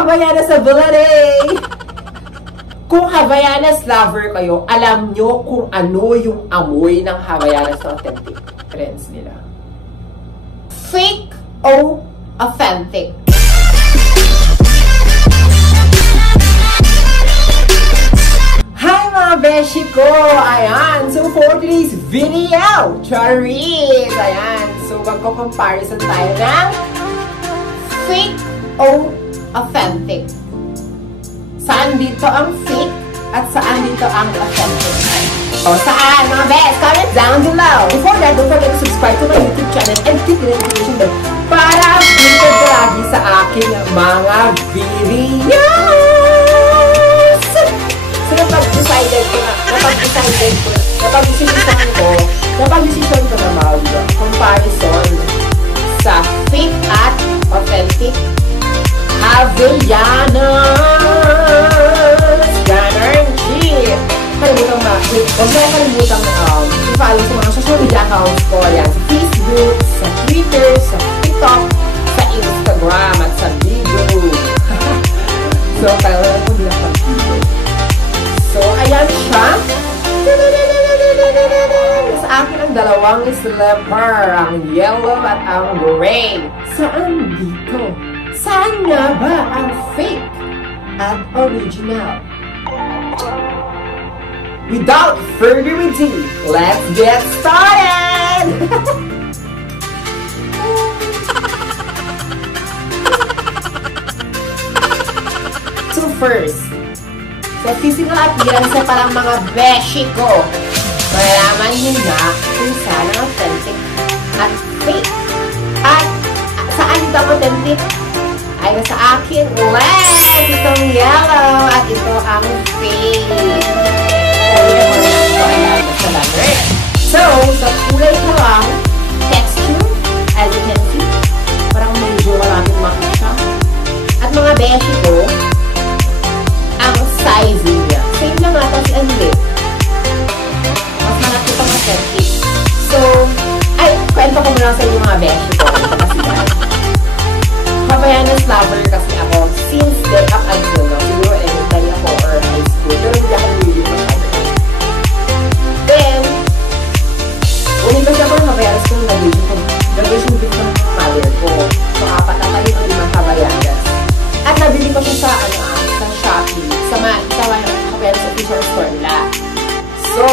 Havaianas ability! Kung Havaianas lover kayo, alam nyo kung ano yung amoy ng Havaianas na authentic. Friends nila. Fake o authentic? Hi mga beshi ko! Ayan! So for today's video, Charis! Ayan! So magko-comparison tayo ng fake o authentic. Saan dito ang fake at saan dito ang authentic? O saan mga best? Comment down below! Before that, don't forget to subscribe to my YouTube channel and click the notification bell para updated ka lagi sa aking mga videos! So napag-decided ko na, napag-desisyon ko na mag-comparison sa fake at authentic Havaianas Ganern Chip. Huwag na kalimutan i-follow sa mga social media accounts ko. Ayan, sa Facebook, sa Twitter, sa TikTok, sa Instagram, at sa Bigo. So, kailangan ko nila pag-video. So, ayan siya. Sa akin ang dalawang slipper, ang yellow at ang gray. Saan dito? Saan nga ba ang fake at original? Without further ado, let's get started! So first, sa physical appearance sa parang mga beshi ko, malaman nyo na kung saan ang authentic at fake. At saan ito ang authentic? Ay sa akin, red! Itong yellow at ito ang fake. So, sa kulay ko lang, texture, as you can see, parang medyo maraming makita. At mga beshi ko, ang sizing niya. Same lang ata si Anlit. Mas malaki pang authentic. So, ay, kwento ko muna sa inyo mga beshi ko. Kasi Havaianas lover kasi ako since then up until now. Siguro elementary ako or high school. Pero hindi ako really masyado. Then, ulit kasi ako ng Havaianas kung graduation gift ko ng mother ko. So, 4 na tayo ng 5 Havaianas. At nabili ko siya sa, sa Shopee. Sa Havaianas official store nila. So,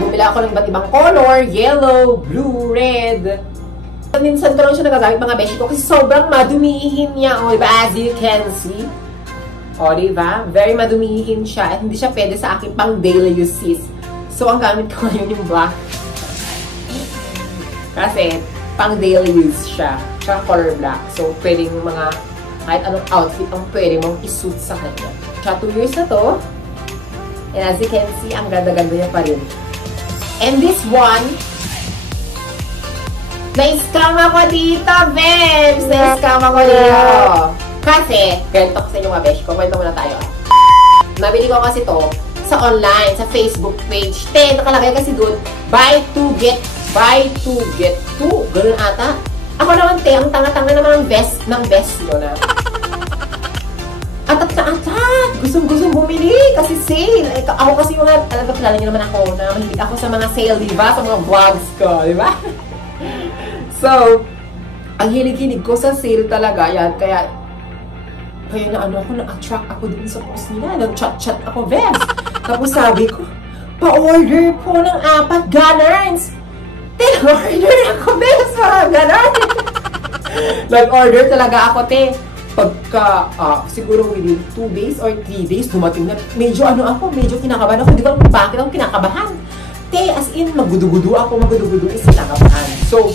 bumili ako ng iba't ibang color. Yellow, blue, red. Minsan ko lang siya nagagamit mga beshi ko kasi sobrang madumihin niya. O, diba? As you can see. O, diba? Very madumihin siya. At hindi siya pwede sa aking pang daily uses. So, ang gamit ko ngayon yung black. Kasi, pang daily use siya. Siya color black. So, pwedeng mga kahit anong outfit ang pwede mong isuit sa kanya. Siya 2 years na to. And as you can see, ang ganda-ganda niya pa rin. And this one, na-scam ako dito, babes! Na-scam ako dito. Kasi, ganito ko sa inyo mga besh ko. Kwento muna tayo. Nabili ko kasi to sa online, sa Facebook page. Nakalagay kasi doon, buy 2, get 2. Ganun ata. Ako naman, ang tanga-tanga naman ng best yun na. Atat na atat! Gustong-gustong bumili kasi sale. Ako kasi mga, kilala niyo naman ako na mahilig ako sa mga sale, diba? Sa mga vlogs ko, diba? So, ang hilig-hilig ko sa sale talaga, yan, kaya na na-attract ako din sa post nila, nag-chat-chat ako, Vebs. Tapos sabi ko, pa-order po ng 4 Ganerns. Order ako, Vebs, mga Ganerns. Nag-order talaga ako, te. Pagka, siguro within 2 days or 3 days, dumating na, medyo medyo kinakabahan ako, hindi ko alam bakit ako kinakabahan. Te, as in, magudugudu is kinakabahan. So,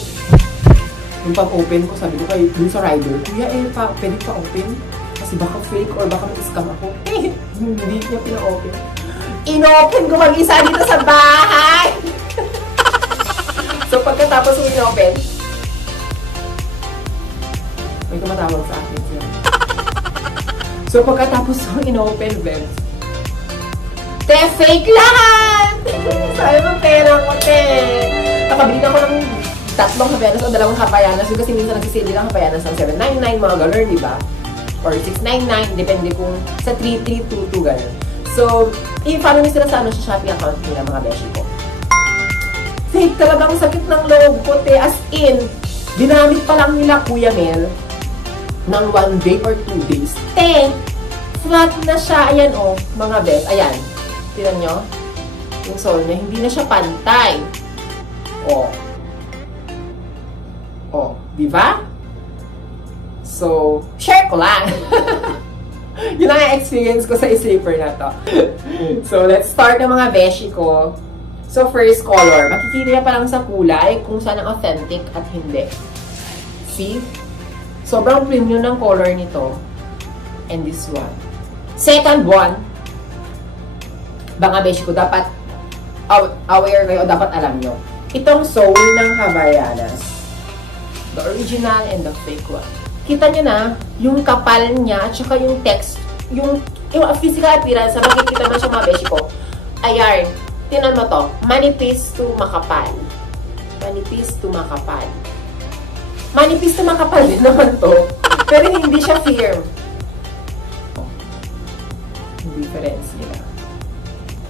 yung pag-open ko, sabi ko kay dun sa rider, kuya, pwede pa-open? Kasi baka fake or baka may-scam ako. Hindi niya pina-open. In-open ko mag-isa dito sa bahay! So, pagkatapos ko in-open, may tumatawag sa akin siya. So, pagkatapos ko in-open, Vebs, te, fake lahat! Sabi mo, pera ko, te! Nakabili ako ng 3 Havaianas o 2 Havaianas kasi minsan nagsisili lang Havaianas ng 799, mga ganun, di ba? or 699, depende kung sa 3322 gano'n. So, i-follow nyo sila sa sa Shopee account nila, mga beshi ko. Fake talagang sakit ng loob ko, te. As in, dinamit pa lang nila Kuya Mel ng 1 day or 2 days. Te, flat na siya. Ayan, mga bes. Ayan. Tignan nyo. Yung sole niya, hindi na siya pantay. Diba? So, share ko lang. Yun ang experience ko sa sleeper na to. So, let's start ng mga beshi ko. So, first color. Makikita niya pa lang sa kulay kung saan ang authentic at hindi. See? Sobrang premium ng color nito. And this one. Second one. Mga beshi ko, dapat aware kayo, dapat alam nyo. Itong sole ng Havaianas. The original and the fake one. Kita nyo na, yung kapal niya, at saka yung text, yung physical appearance, makikita mo siya mga beshi ko. Ayan, tinan mo to, manipis to makapal. Manipis to makapal. Manipis to makapal din naman to, pero hindi siya firm. Difference nila.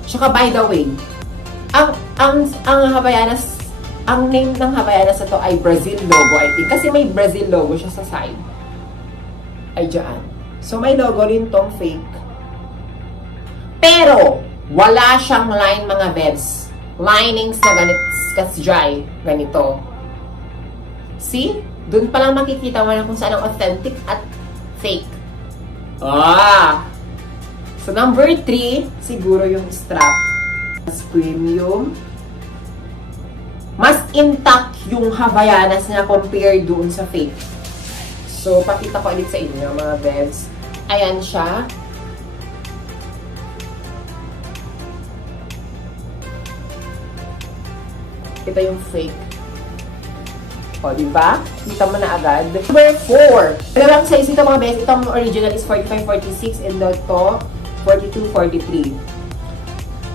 Tsaka by the way, ang Havaianas, ang name ng Havaianas na to ay Brazil logo, I think. Kasi may Brazil logo siya sa side. Ay, dyan. So, may logo rin tong fake. Pero, wala siyang line, mga bebs. Linings na ganito, kasi dry. Ganito. See? Doon pa lang makikita mo na kung saan ang authentic at fake. So, number 3, siguro yung strap. Mas premium. Mas intact yung Havaianas na compare doon sa fake. So, pakita ko ulit sa inyo, mga bebs. Ayan siya. Kita yung fake. Diba? Kita mo na agad. Number 4. Dalawang size ito, mga bebs. Itong original is 45-46 and ito 42-43.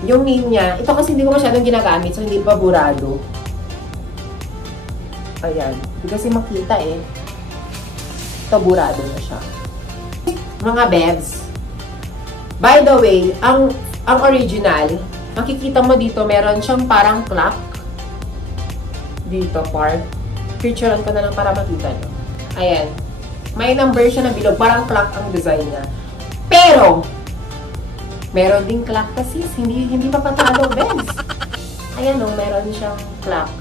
Yung name niya, ito kasi hindi ko masyadong ginagamit, so hindi pa burado. Ayan. Hindi kasi makita eh. Ito, burado na siya. Mga bebs. By the way, ang original, makikita mo dito, meron siyang parang clock. Dito, part. Picturean ko na lang para makita nyo. Ayan. May number siya na bilog. Parang clock ang design niya. Pero, meron ding clock kasi. Hindi pa patalo, bebs. Ayan o, meron siyang clock.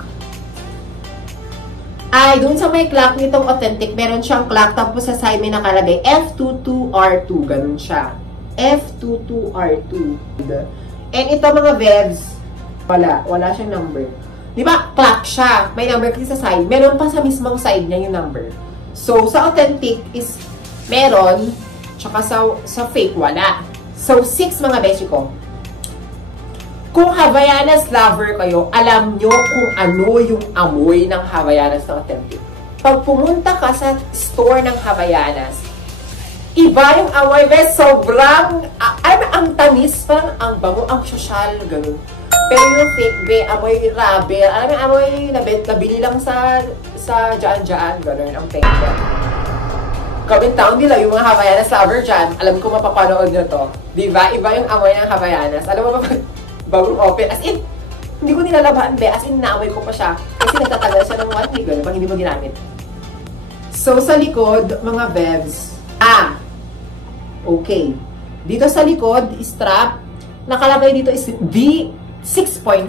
Ay, dun sa may clock nitong authentic, meron siyang clock, tapos sa side may nakalagay F22R2, ganun siya. F22R2. And ito, mga bebs, wala siyang number. Di ba, clock siya, may number kasi sa side, meron pa sa mismong side niya yung number. So, sa authentic is meron, tsaka sa fake, wala. So, 6 mga beshi ko. Kung Havaianas lover kayo, alam nyo kung ano yung amoy ng Havaianas na authentic. Pag pumunta ka sa store ng Havaianas, iba yung amoy, bes, sobrang, ang tamis, parang ang bango, ang sosyal, ganun. Pero yung fake, be, amoy rubber, alam mo, amoy nabili lang sa dyan-dyan, ganun, ang fake. Comment down nila yung mga Havaianas lover dyan, alam ko mapapanood nyo to. Diba? Iba yung amoy ng Havaianas. Alam mo ba, bagong open. As in, hindi ko nilalabahan, be. As in, naamoy ko pa siya. Kasi nagtatagal siya ng 1 week, gano'n, pag hindi mo ginamit. So, sa likod, mga bevs. Okay. Dito sa likod, strap. Nakalagay dito is D6.5.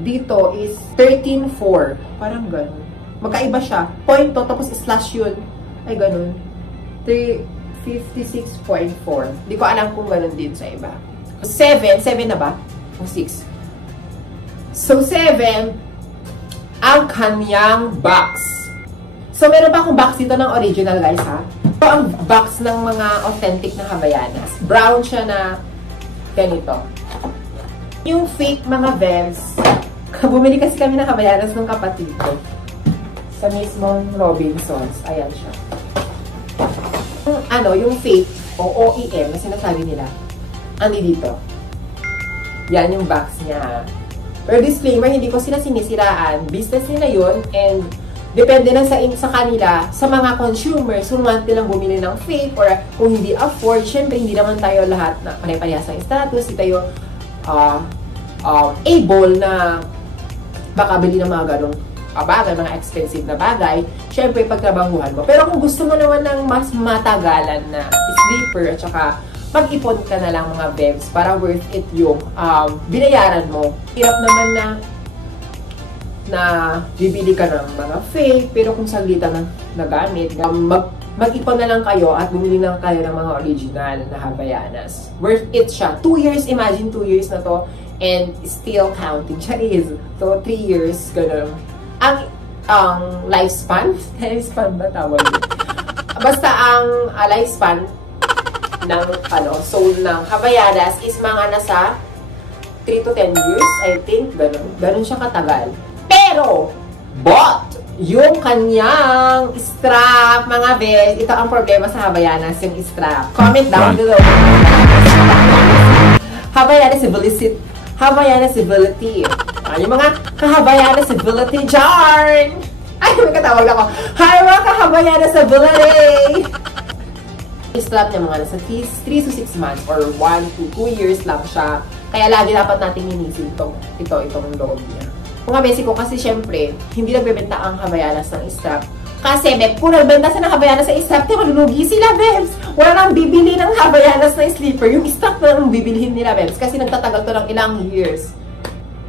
Dito is 13.4. Parang gano'n. Magkaiba siya. Point to, tapos slash yun. Ay, gano'n. 56.4. Hindi ko alam kung gano'n din sa iba. 7 na ba? O 6. So, 7, ang kanyang box. So, meron pa akong box dito ng original, guys, ha? Ito ang box ng mga authentic na Havaianas. Brown siya na ganito. Yung fake, mga bevs, bumili kasi kami ng Havaianas ng kapatid ko. Sa mismong Robinsons. Ayan siya. Yung fake, o OEM, na sinasabi nila, dito. Yan yung box niya. Pero disclaimer, hindi ko sila sinisiraan. Business nila yun. And depende na sa kanila, sa mga consumers, kung want nilang bumili ng fake or kung hindi afford. Syempre, hindi naman tayo lahat na pare-parehas sa status, hindi tayo able na makabili ng mga ganong bagay, mga expensive na bagay. Syempre, pagtrabahuhan mo. Pero kung gusto mo naman ng mas matagalan na sleeper at saka mag-ipon ka na lang mga bebs para worth it yung binayaran mo. Hirap naman na bibili ka ng mga fake, pero kung saglitan na gamit, mag-ipon na lang kayo at bumili lang kayo ng mga original na Havaianas. Worth it siya. 2 years, imagine 2 years na to, and still counting. Siya is. So, 3 years, gano'n. Ang lifespan ba tawag yun? Basta ang lifespan ng soul ng Havaianas is mga nasa 3 to 10 years, I think. Ganun siya katagal. Pero, but, yung kanyang strap, mga bes, ito ang problema sa Havaianas, yung strap. Comment down below. Havaianas civility. Yung mga ka-Havaianas civility, Jarn! Ay, may katawag ako. Hi, mga ka-Havaianas civility! Yung strap niya mga nasa 3 to 6 months or 1 to 2 years lang siya. Kaya lagi dapat natin linisin itong loob niya. Mga basic ko kasi syempre, hindi nagbebenta ang Havaianas ng strap. Kasi, kung nagbenta sa ng Havaianas sa strap, malulugi sila, bebs. Wala nang bibili ng Havaianas na sleeper. Yung strap na nang bibilihin nila, bebs. Kasi nagtatagal to ng ilang years.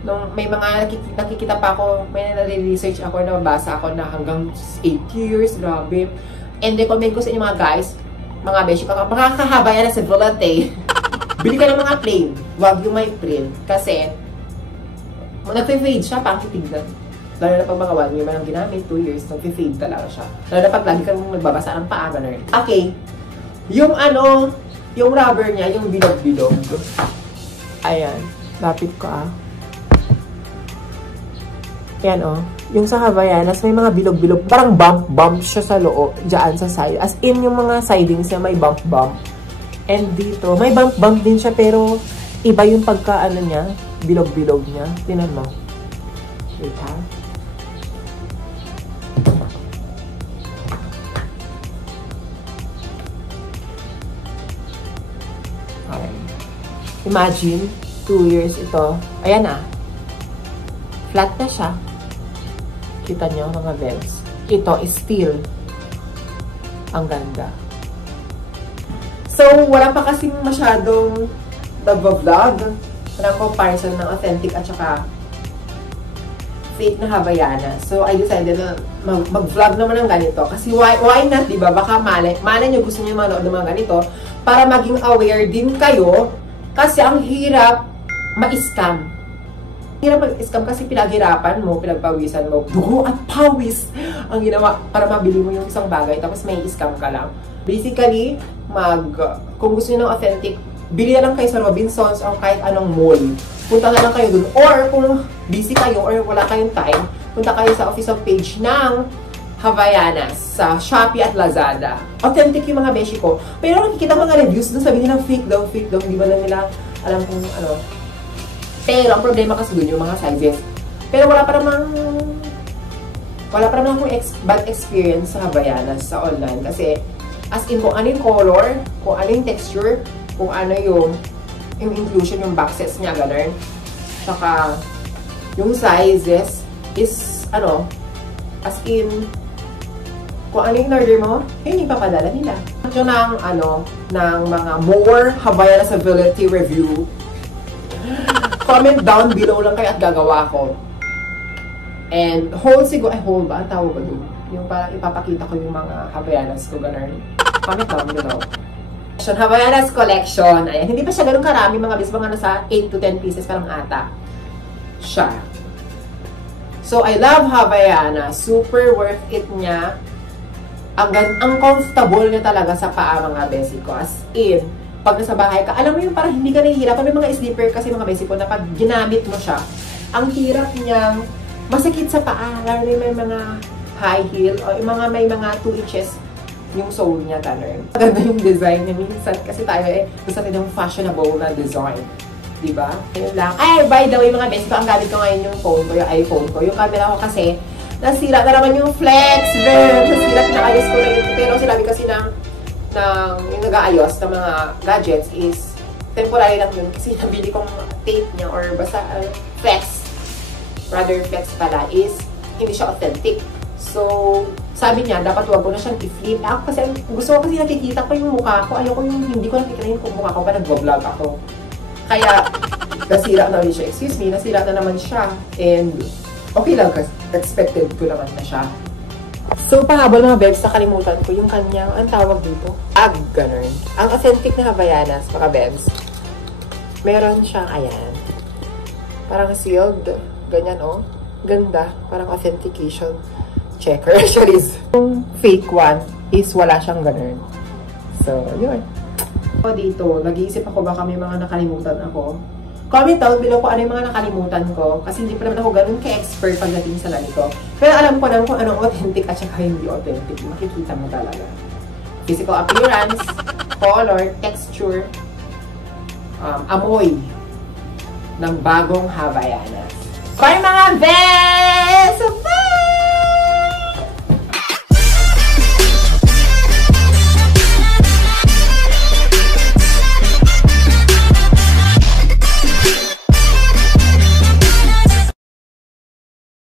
Nung may mga nakikita pa ako, may nare-research ako, nabasa ako na hanggang 8 years, grabe. And recommend ko sa inyo mga guys, mga beshi, mga ka-Havaianas sa Volante. Bili ka ng mga plain. Huwag yung may print. Kasi, nag-fade siya, pangkitignan. Lalo na pag mga 1 year man ang ginamit, 2 years, nag-fade talaga siya. Lalo na pag lagi kang nagbabasa ng paa, gano'n. Okay. Yung yung rubber niya, yung bilog-bilog. Ayan. Lapit ko Ayan yung sa Havaianas, may mga bilog-bilog. Parang bump siya sa loob, dyan sa side. As in, yung mga sidings niya may bump. And dito, may bump din siya, pero iba yung pagka-ano niya, bilog-bilog niya. Tingnan mo. Wait ha. Okay. Imagine, 2 years ito. Ayan flat na siya. Kita nyo mga bebs. Ito is steel. Ang ganda. So, wala pa kasing masyadong nag-vlog ng comparison ng authentic at saka fake na Havaianas. So, I decided na mag-vlog naman ng ganito. Kasi why not, diba? Baka malay nyo gusto nyo manood ng mga ganito para maging aware din kayo kasi ang hirap ma-scam. Hirap mag-scam kasi pinaghirapan mo, pinagpawisan mo, dugo at pawis ang ginawa para mabili mo yung isang bagay tapos may scam ka lang. Basically, kung gusto niyo ng authentic, bili na lang kayo sa Robinsons o kahit anong mall. Punta na lang kayo dun. Or kung busy kayo or wala kayong time, punta kayo sa official page ng Havaianas sa Shopee at Lazada. Authentic yung mga beshi ko. Pero nakikita mga reviews dun, sabi nila fake daw. Hindi ba na nila alam kung ano. Pero ang problema kasi dun yung mga sizes. Pero wala pa naman akong bad experience sa Havaianas sa online. Kasi as in kung ano yung color, kung ano yung texture, kung ano yung inclusion, yung boxes niya, gano'n. Saka yung sizes is as in kung ano yung order mo, yun yung papadala nila. Yung ng mga more Havaianas ability review, comment down below lang kayo at gagawa ko. And haul ba? Ang tawag ba doon? Yung parang ipapakita ko yung mga Havaianas ko, gano'n. Comment down below. Havaianas collection. Ayan, hindi pa siya ganun karami, mga bis, mga nasa 8 to 10 pieces parang ata siya. So, I love Havaianas. Super worth it niya. Ang comfortable niya talaga sa paa, mga besi ko. As in, pag nasa bahay ka, alam mo yung parang hindi ka nahihirapan. May mga sleeper kasi, mga besi ko, na pag ginamit mo siya, ang hirap niyang masakit sa paa. Lalo na may mga high heel o may mga 2 inches yung sole niya, gano'n. Maganda yung design niya. Minsan kasi tayo gusto natin yung fashionable na design. Diba? Ayun lang. Ay, by the way, mga best ko, ang gamit ko ngayon yung phone ko, yung iPhone ko. Yung camera ko kasi, Nasira na naman yung flex, Bebs. Nasira, pinakayos ko na yun. Pero sinabi kasi ng yung nag-aayos ng mga gadgets is temporary lang yun. Kasi nabili kong tape niya or basta flex. Rather flex pala is hindi siya authentic. So, sabi niya, dapat wag ko na siyang i-flip. Ako kasi, gusto ko kasi nakikita ko yung mukha ko. Ayoko yung hindi ko nakikita yung mukha ko pa nag-vlog ako. Kaya, nasira na ulit siya. Excuse me, nasira na naman siya. And, okay lang kasi expected ko naman na siya. So, pahabol mga Bebs, nakalimutan ko yung kanyang, ang tawag dito, ganun. Ang authentic na Havaianas, mga Bebs, meron siyang, ayan, parang sealed, ganyan, oh. Ganda, parang authentication checker. Yung fake one is wala siyang ganun. So, yun. Dito, nag-iisip ako baka may mga nakalimutan ako. Comment down below kung ano yung mga nakalimutan ko. Kasi hindi pa naman ako ganun ka-expert pagdating sa ganito. Pero alam ko lang kung anong authentic at saka hindi authentic. Makikita mo talaga. Physical appearance, color, texture, amoy ng bagong Havaianas. Bye mga best!